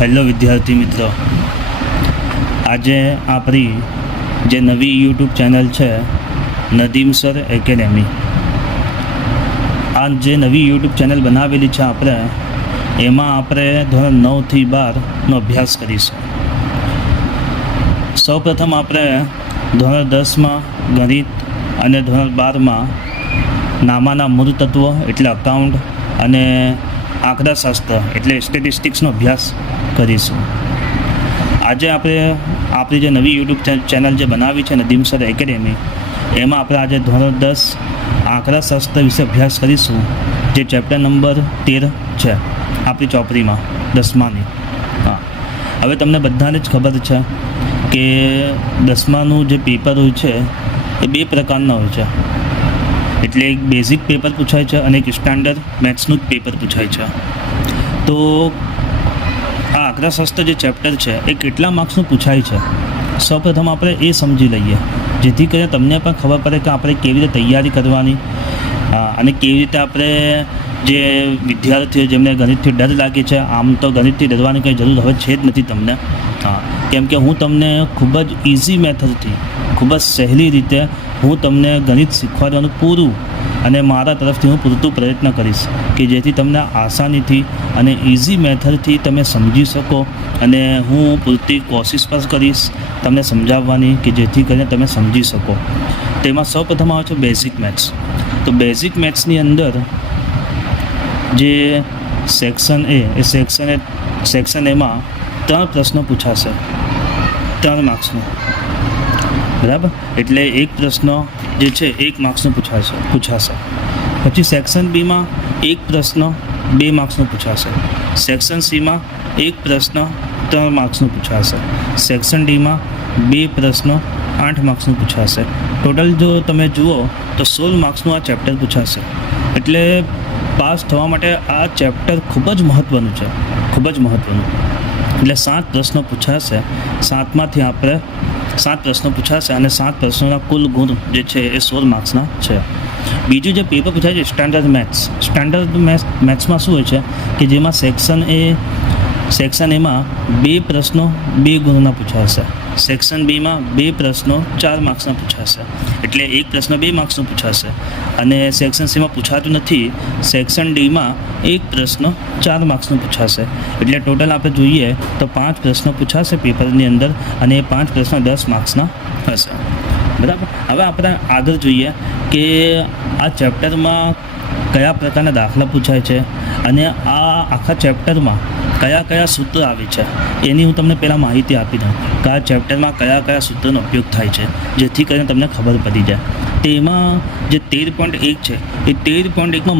Hello વિદ્યાર્થી મિત્રો, આજે આપણી જે નવી યુટ્યુબ ચેનલ છે નદીમ સર એકેડેમી, આ જે નવી યુટ્યુબ ચેનલ બનાવેલી છે આપણે, એમાં આપણે ધોરણ 9 થી 12નો અભ્યાસ કરીશું. સૌપ્રથમ આપણે ધોરણ 10માં ગણિત અને ધોરણ 12માં નામાના મૂળ તત્વો એટલે અકાઉન્ટ અને આંકડાશાસ્ત્ર એટલે સ્ટેટિસ્ટિક્સનો અભ્યાસ કરીશું. આજે આપણે આપણી જે નવી યુટ્યુબ ચેનલ જે બનાવી છે નદીમ સર એકેડેમી, એમાં આપણે આજે ધોરણ 10 આંકડાશાસ્ત્ર વિશે અભ્યાસ કરીશું, જે ચેપ્ટર નંબર 13 છે આપણી ચોપડીમાં 10માની. હા, હવે તમને બધાને જ ખબર છે કે 10માનું જે પેપર હોય છે એ બે પ્રકારના હોય છે. એટલે એક બેઝિક પેપર પૂછાય છે અને એક સ્ટાન્ડર્ડ મેથ્સનું જ પેપર પૂછાય છે. તો આ આંકડાશાસ્ત્ર જે ચેપ્ટર છે એ કેટલા માર્ક્સનું પૂછાય છે, સૌપ્રથમ આપણે એ સમજી લઈએ, જેથી કરીને તમને પણ ખબર પડે કે આપણે કેવી રીતે તૈયારી કરવાની અને કેવી રીતે આપણે જે વિદ્યાર્થીઓ જેમને ગણિતથી ડર લાગે છે, આમ તો ગણિતથી ડરવાની કંઈ જરૂર હવે છે જ નથી તમને. કેમ કે હું તમને ખૂબ જ ઇઝી મેથડથી, ખૂબ જ સહેલી રીતે હું તમને ગણિત શીખવાડવાનું પૂરું અને મારા તરફથી હું પૂરતું પ્રયત્ન કરીશ કે જેથી તમને આસાનીથી અને ઇઝી મેથડથી તમે સમજી શકો, અને હું પૂરતી કોશિશ પણ કરીશ તમને સમજાવવાની કે જેથી કરીને તમે સમજી શકો. તેમાં સૌપ્રથમ આવે છે બેઝિક મેથ્સ. તો બેઝિક મેથ્સની અંદર જે સેક્શન એ સેક્શન એમાં 3 પ્રશ્નો પૂછાશે, 3 માર્ક્સનો, બરાબર. એટલે એક પ્રશ્ન જે છે 1 માર્ક્સનો પૂછાશે. પછી સેક્શન બીમાં 1 પ્રશ્ન 2 માર્ક્સનો પૂછાશે. સેક્શન સીમાં 1 પ્રશ્ન 3 માર્ક્સનો પૂછાશે. સેક્શન ડીમાં 2 પ્રશ્નો 8 માર્ક્સનું પૂછાશે. ટોટલ જો તમે જુઓ તો 16 માર્ક્સનું આ ચેપ્ટર પૂછાશે. એટલે પાસ થવા માટે આ ચેપ્ટર ખૂબ જ મહત્ત્વનું છે, ખૂબ જ મહત્ત્વનું. એટલે 7 પ્રશ્નો પૂછાશે. 7માંથી આપણે 7 પ્રશ્નો પૂછાશે અને 7 પ્રશ્નોના કુલ ગુણ જે છે એ 16 માર્ક્સના છે. બીજું જે પેપર પૂછાય છે સ્ટાન્ડર્ડ મેથ્સ. સ્ટાન્ડર્ડ મેથ્સમાં શું હોય છે કે જેમાં સેક્શન એમાં 2 પ્રશ્નો 2 ગુણના પૂછાશે. સેક્શન બીમાં 2 પ્રશ્નો 4 માર્ક્સના પૂછાશે. એટલે 1 પ્રશ્ન 2 માર્ક્સનો પૂછાશે. અને સેક્શન સીમાં પૂછાતું નથી. સેક્શન ડીમાં 1 પ્રશ્ન 4 માર્ક્સનો પૂછાશે. એટલે ટોટલ આપણે જોઈએ તો 5 પ્રશ્નો પૂછાશે પેપરની અંદર, અને એ 5 પ્રશ્ન 10 માર્ક્સના હશે, બરાબર. હવે આપણે આગળ જોઈએ કે આ ચેપ્ટરમાં કયા પ્રકારના દાખલા પૂછાય છે અને આ આખા ચેપ્ટરમાં કયા સૂત્ર આવે છે એની હું તમને પહેલાં માહિતી આપી દઉં કે આ ચેપ્ટરમાં કયા સૂત્રનો ઉપયોગ થાય છે, જેથી કરીને તમને ખબર પડી જાય. તેમાં જે 13.1 છે એ 13.1માં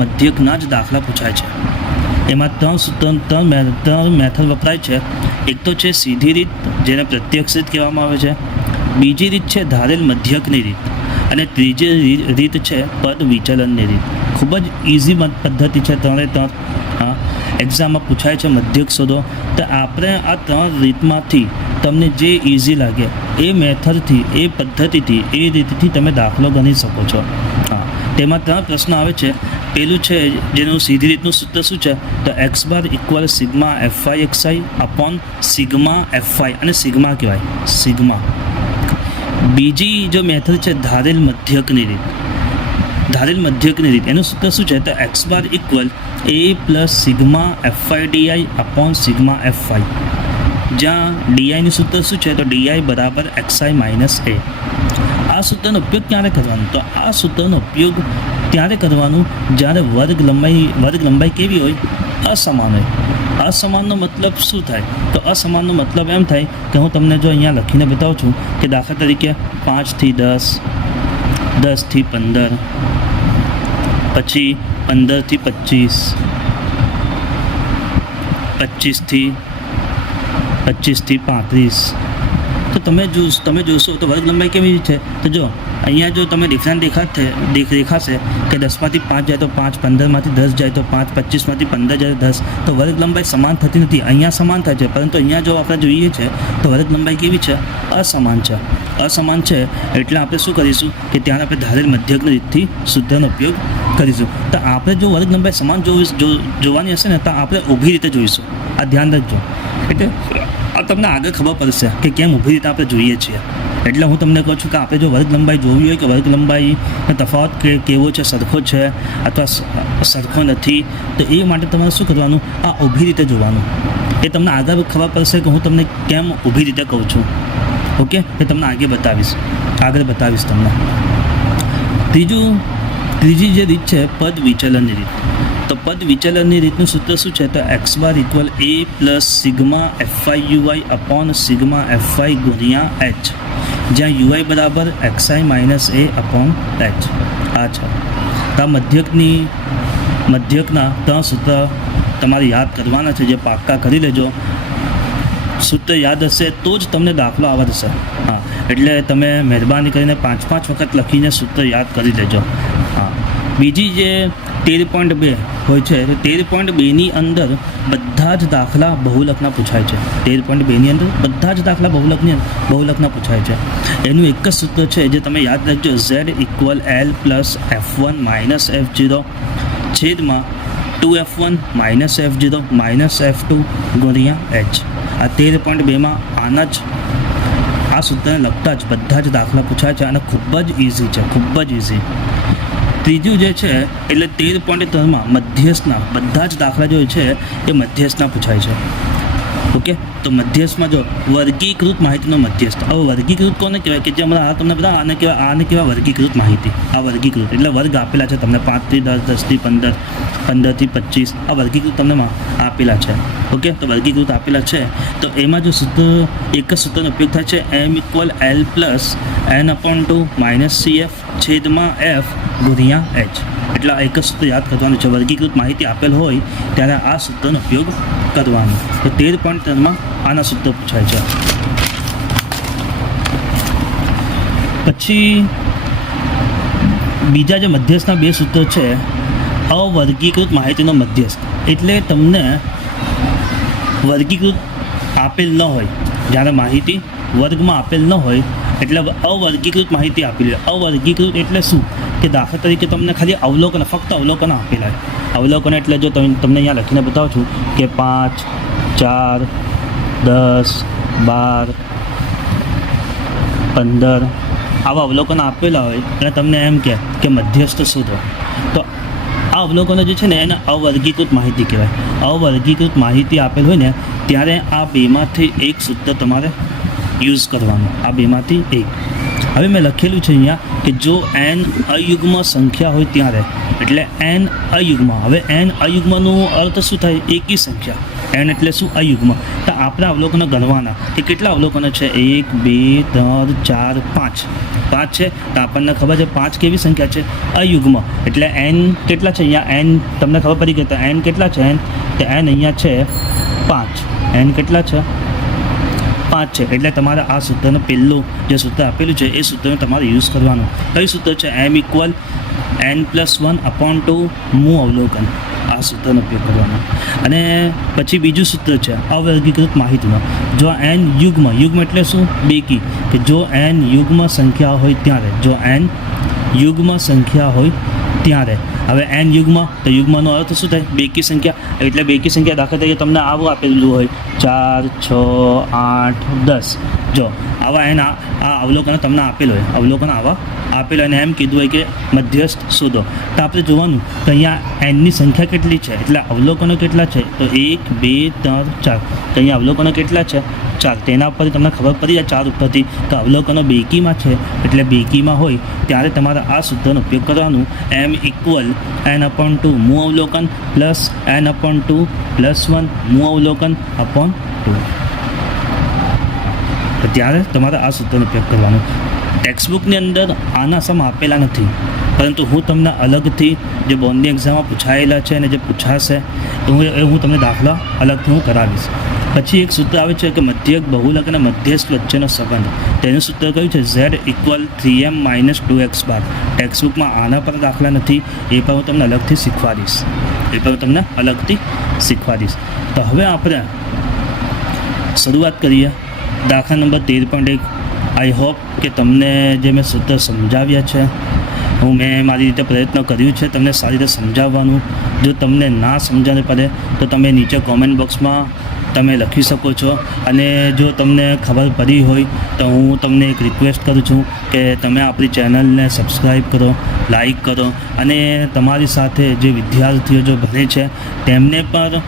મધ્યકના જ દાખલા પૂછાય છે. એમાં 3 મેથડ વપરાય છે. એક તો છે સીધી રીત, જેને પ્રત્યક્ષ રીત કહેવામાં આવે છે. બીજી રીત છે ધારેલ મધ્યકની રીત, અને ત્રીજી રીત છે પદ વિચલનની રીત. ખૂબ જ ઇઝી પદ્ધતિ છે, 3 એક્ઝામમાં પૂછાય છે મધ્યક શોધો. તો આપણે આ 3 રીતમાંથી તમને જે ઇઝી લાગે એ મેથડથી, એ પદ્ધતિથી, એ રીતથી તમે દાખલો ગણી શકો છો. તેમાં 3 પ્રશ્નો આવે છે. પેલું છે જેનું સીધી રીતનું સૂત્ર શું છે, તો x બાર equal sigma fi xi upon sigma fi, અને સિગ્મા કહેવાય સિગ્મા. બીજી જો મેથડ છે ધારેલ મધ્યકની રીત. એનું સૂત્ર શું છે, તો x bar equal a plus sigma fi di upon sigma fi, જ્યાં ડીઆઈનું સૂત્ર શું છે, તો ડી બરાબર xi માઇનસ a. આ સૂત્રનો ઉપયોગ ક્યારે કરવાનો, તો આ સૂત્રનો ઉપયોગ ત્યારે કરવાનું જ્યારે વર્ગ લંબાઈ કેવી હોય, અસમાન હોય. અસમાનનો મતલબ શું થાય, તો અસમાનનો મતલબ એમ થાય કે હું તમને જો અહીંયા લખીને બતાવું છું કે દાખલા તરીકે 5 થી 10, 10 થી 15, પછી 15 થી 25, 25 થી 35. તો તમે જોશો તો વર્ગ લંબાઈ કેવી છે. તો જો અહીંયા જો તમે ડિફરન્ટ દેખાશે કે 10માંથી 5 જાય તો 5, 15માંથી 10 જાય તો 5, 25માંથી 15 જાય તો 10. તો વર્ગ લંબાઈ સમાન થતી નથી. અહીંયા સમાન થાય છે, પરંતુ અહીંયા જો આપણે જોઈએ છે તો વર્ગ લંબાઈ કેવી છે, અસમાન છે. એટલે આપણે શું કરીશું કે ત્યાં આપણે ધારેલ મધ્યકની રીતથી સૂત્રનો ઉપયોગ કરીશું. તો આપણે જો વર્ગ લંબાઈ સમાન જોવાની હશે ને, તો આપણે ઊભી રીતે જોઈશું. આ ધ્યાન રાખજો. એટલે આ તમને આગળ ખબર પડશે કે કેમ ઊભી રીતે આપણે જોઈએ છીએ. એટલે હું તમને કહું છું કે આપણે જો વર્ગ લંબાઈ જોવી હોય કે વર્ગ લંબાઈનો તફાવત કેવો છે, સરખો છે અથવા સરખો નથી, તો એ માટે તમારે શું કરવાનું, આ ઊભી રીતે જોવાનું. એ તમને આગળ ખબર પડશે કે હું તમને કેમ ઊભી રીતે કહું છું. ઓકે, એ તમને આગળ બતાવીશ તમને. ત્રીજી જે રીત છે પદ વિચલનની રીત. તો પદ વિચલનની રીતનું સૂત્ર શું છે, તો x bar equal a plus sigma FI UI upon sigma FI ગુણ્યા એચ, જ્યાં યુઆઈ બરાબર xi minus a upon H. આ છે તો આ મધ્યકના 3 સૂત્ર તમારે યાદ કરવાના છે, જે પાક્કા કરી લેજો. સૂત્ર યાદ હશે તો જ તમને દાખલો આવડશે. હા, એટલે તમે મહેરબાની કરીને 5 વખત લખીને સૂત્ર યાદ કરી લેજો. હા, બીજી જે 13.2 હોય છે, તો 13.2ની અંદર બધા જ દાખલા બહુલકના પૂછાય છે. 13.2ની અંદર બધા જ દાખલા બહુલકના પૂછાય છે. એનું એક જ સૂત્ર છે જે તમે યાદ રાખજો, z equal l plus f1 minus f0 છેદમાં 2f1 minus f0 minus f2 ગુણ્યા h. આ 13.2માં આ સૂત્રને લગતા જ બધા જ દાખલા પૂછાય છે અને ખૂબ જ ઇઝી છે, ખૂબ જ ઇઝી. ત્રીજું જે છે એટલે 13.3માં મધ્યસ્થના બધા જ દાખલા જે છે એ મધ્યસ્થના પૂછાય છે. ઓકે, તો મધ્યસ્થમાં જો વર્ગીકૃત માહિતીનો મધ્યસ્થ. હવે વર્ગીકૃત કોને કહેવાય કે જે હમણાં તમને બધા આને કહેવાય વર્ગીકૃત માહિતી. આ વર્ગીકૃત એટલે વર્ગ આપેલા છે તમને 5 થી 10, 10 થી 15, 15 થી 25, આ વર્ગીકૃત તમને આપેલા છે. ઓકે, તો વર્ગીકૃત આપેલા છે તો એમાં જો એક જ સૂત્રનો ઉપયોગ થાય છે, m equal l plus n/2 minus cf છેદમાં f ગુણ્યા h. એટલે એક જ સૂત્ર યાદ કરવાનું છે. વર્ગીકૃત માહિતી આપેલ હોય ત્યારે આ સૂત્રનો ઉપયોગ કરવાનો. તો 13.3માં આના સૂત્ર પૂછાય છે. પછી બીજા જે મધ્યસ્થના 2 સૂત્રો છે, અવર્ગીકૃત માહિતીનો મધ્યસ્થ. એટલે તમને વર્ગીકૃત આપેલ ન હોય, જ્યારે માહિતી વર્ગમાં આપેલ ન હોય એટલે અવર્ગીકૃત માહિતી આપેલી હોય. અવર્ગીકૃત એટલે શું કે દાખલા તરીકે તમને ખાલી ફક્ત અવલોકન આપેલા હોય. અવલોકન એટલે જો તમને અહીંયા લખીને બતાવું છું કે 5, 4, 10, 12, 15 આવા અવલોકન આપેલા હોય અને તમને એમ કે મધ્યસ્થ શોધો, તો આ અવલોકનો જે છે ને એને અવર્ગીકૃત માહિતી કહેવાય. અવર્ગીકૃત માહિતી આપેલ હોય ને ત્યારે આ બેમાંથી એક સૂત્ર તમારે યુઝ કરવાનું. આ બેમાંથી એક. હવે મેં લખેલું છે અહીંયા કે જો n અયુગ્મ સંખ્યા હોય ત્યારે, એટલે n અયુગ્મ. હવે n અયુગ્મનો અર્થ શું થાય, એકી સંખ્યા. n એટલે શું, અયુગ્મ. તો આપણે અવલોકનો ગણવાના કે કેટલા અવલોકનો છે, 1, 2, 3, 4, 5 છે. તો આપણને ખબર છે 5 કેવી સંખ્યા છે, અયુગ્મ. એટલે n કેટલા છે અહીંયા, n તમને ખબર પડી ગઈ. તો n કેટલા છે, તો n અહીંયા છે 5. n કેટલા છે, 5 છે. એટલે તમારે આ સૂત્રનું પહેલું જે સૂત્ર આપેલું છે એ સૂત્રને તમારે યુઝ કરવાનું. કયું સૂત્ર છે, m ઇક્વલ n+1/2 મૂ અવલોકન. આ સૂત્રનો ઉપયોગ કરવાનો. અને પછી બીજું સૂત્ર છે અવર્ગીકૃત માહિતીનો. જો n યુગ્મ એટલે શું, બેકી. કે જો n યુગ્મ સંખ્યા હોય ત્યારે, ત્યારે હવે n યુગ્મ, તો યુગ્મનો અર્થ શું થાય, બેકી સંખ્યા. એટલે બેકી સંખ્યા દાખલા તરીકે તમને આવું આપેલું હોય 4, 6, 8, 10. જો આવા આ અવલોકન તમને આપેલો હોય, અવલોકન આવા આપેલો અને એમ કીધું હોય કે મધ્યસ્થ શોધો. તો આપણે જોવાનું તો અહીંયા nની સંખ્યા કેટલી છે, એટલે અવલોકનો કેટલા છે, તો 1, 2, 3, 4. તો અહીંયા અવલોકનો કેટલા છે, 4. તેના ઉપરથી તમને ખબર પડી જાય 4 ઉપરથી કે અવલોકનો બેકીમાં છે. એટલે બેકીમાં હોય ત્યારે તમારે આ સૂત્રનો ઉપયોગ કરવાનું, m ઇક્વલ n/2 મૂ અવલોકન પ્લસ n/2 +1 મૂ અવલોકન અપોન 2. ત્યારે તમારે આ સૂત્રનો ઉપયોગ કરવાનો. ટેક્સ્ટબુકની અંદર આના સમ આપેલા નથી, પરંતુ હું તમને અલગથી જે બોર્ડની એક્ઝામમાં પૂછાયેલા છે અને જે પૂછાશે હું તમને દાખલા અલગથી હું કરાવીશ. પછી એક સૂત્ર આવે છે કે મધ્યક, બહુલક અને મધ્યસ્થ વચ્ચેનો સંબંધ. તેનું સૂત્ર કયું છે, z ઇક્વલ 3m - 2x બાર. ટેક્સ્ટબુકમાં આના પર દાખલા નથી, એ પણ હું તમને અલગથી શીખવાડીશ. તો હવે આપણે શરૂઆત કરીએ દાખલા નંબર 13.1. આઈ હોપ કે તમને જે મેં સૂત્ર સમજાવ્યા છે મેં મારી રીતે પ્રયત્ન કર્યું છે તમને સારી રીતે સમજાવવાનું. જો તમને ના સમજાવે પડે તો તમે નીચે કોમેન્ટ બોક્સમાં તમે લખી શકો છો. અને જો તમને ખબર પડી હોય તો હું તમને એક રિક્વેસ્ટ કરું છું કે તમે આપણી ચેનલને સબસ્ક્રાઈબ કરો, લાઈક કરો અને તમારી સાથે જે વિદ્યાર્થીઓ જો ભણે છે તેમને પણ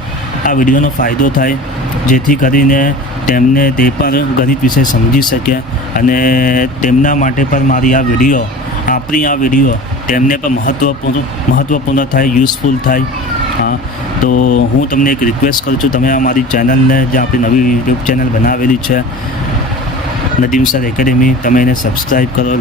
આ વિડીયોનો ફાયદો થાય, જેથી કરીને તેમને તે પણ ગણિત વિશે સમજી શકે અને તેમના માટે પણ મારી આ વિડીયો, આપણી આ વિડીયો તેમને પણ મહત્ત્વપૂર્ણ થાય, યુઝફુલ થાય. હા, તો હું તમને એક રિક્વેસ્ટ કરું છું, તમે અમારી ચેનલને, જે આપણી નવી યુટ્યુબ ચેનલ બનાવેલી છે નદીમ સર એકેડેમી, તમે એને સબસ્ક્રાઈબ કરો.